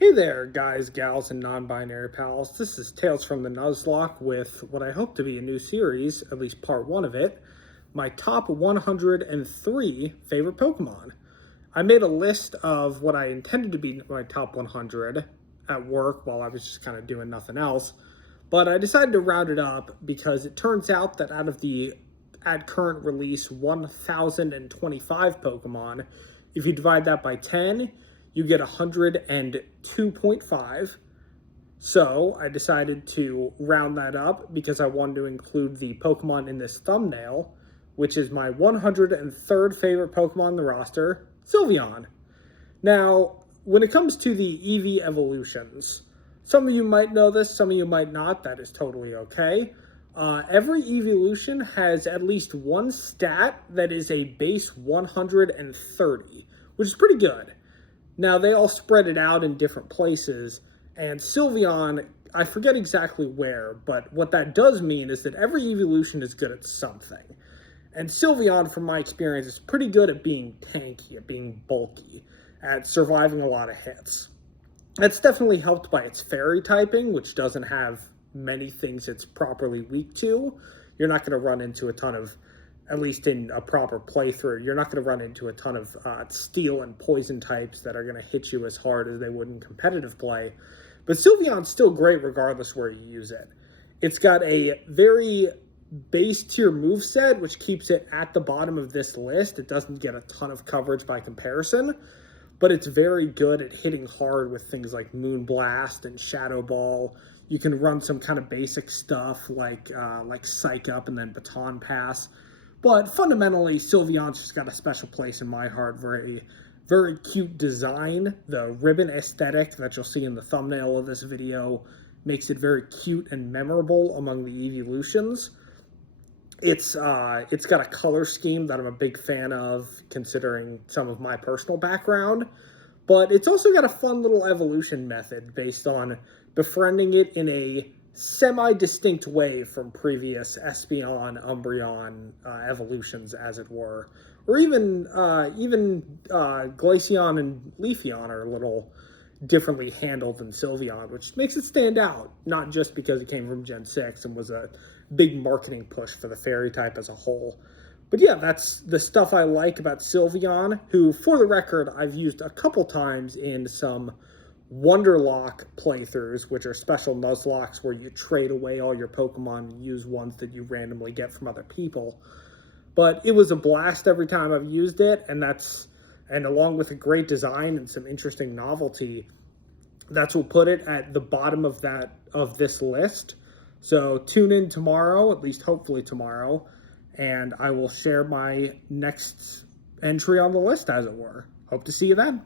Hey there, guys, gals, and non-binary pals. This is Tales from the Nuzlocke with what I hope to be a new series, at least part one of it, my top 103 favorite Pokemon. I made a list of what I intended to be my top 100 at work while I was just kind of doing nothing else, but I decided to round it up because it turns out that out of the at current release 1,025 Pokemon, if you divide that by 10, you get 102.5. So I decided to round that up because I wanted to include the Pokemon in this thumbnail, which is my 103rd favorite Pokemon on the roster, Sylveon. Now, when it comes to the EV evolutions, some of you might know this, some of you might not. That is totally okay. Every evolution has at least one stat that is a base 130, which is pretty good. Now, they all spread it out in different places, and Sylveon, I forget exactly where, but what that does mean is that every evolution is good at something. And Sylveon, from my experience, is pretty good at being tanky, at being bulky, at surviving a lot of hits. That's definitely helped by its fairy typing, which doesn't have many things it's properly weak to. You're not going to run into a ton of, at least in a proper playthrough, you're not going to run into a ton of steel and poison types that are going to hit you as hard as they would in competitive play. But Sylveon's still great regardless where you use it. It's got a very base tier moveset, which keeps it at the bottom of this list. It doesn't get a ton of coverage by comparison, but it's very good at hitting hard with things like Moonblast and Shadow Ball. You can run some kind of basic stuff like Psych Up and then Baton Pass. But fundamentally, Sylveon's just got a special place in my heart. Very, very cute design. The ribbon aesthetic that you'll see in the thumbnail of this video makes it very cute and memorable among the evolutions. It's got a color scheme that I'm a big fan of, considering some of my personal background. But it's also got a fun little evolution method based on befriending it in a semi-distinct way from previous Espeon, Umbreon evolutions, as it were. Or even Glaceon and Leafeon are a little differently handled than Sylveon, which makes it stand out, not just because it came from Gen 6 and was a big marketing push for the fairy type as a whole. But yeah, that's the stuff I like about Sylveon, who, for the record, I've used a couple times in some Wonderlock playthroughs, which are special Nuzlocks where you trade away all your Pokemon and use ones that you randomly get from other people. But it was a blast every time I've used it, and along with a great design and some interesting novelty, that's what put it at the bottom of this list. So tune in tomorrow, at least hopefully tomorrow, and I will share my next entry on the list, as it were. Hope to see you then.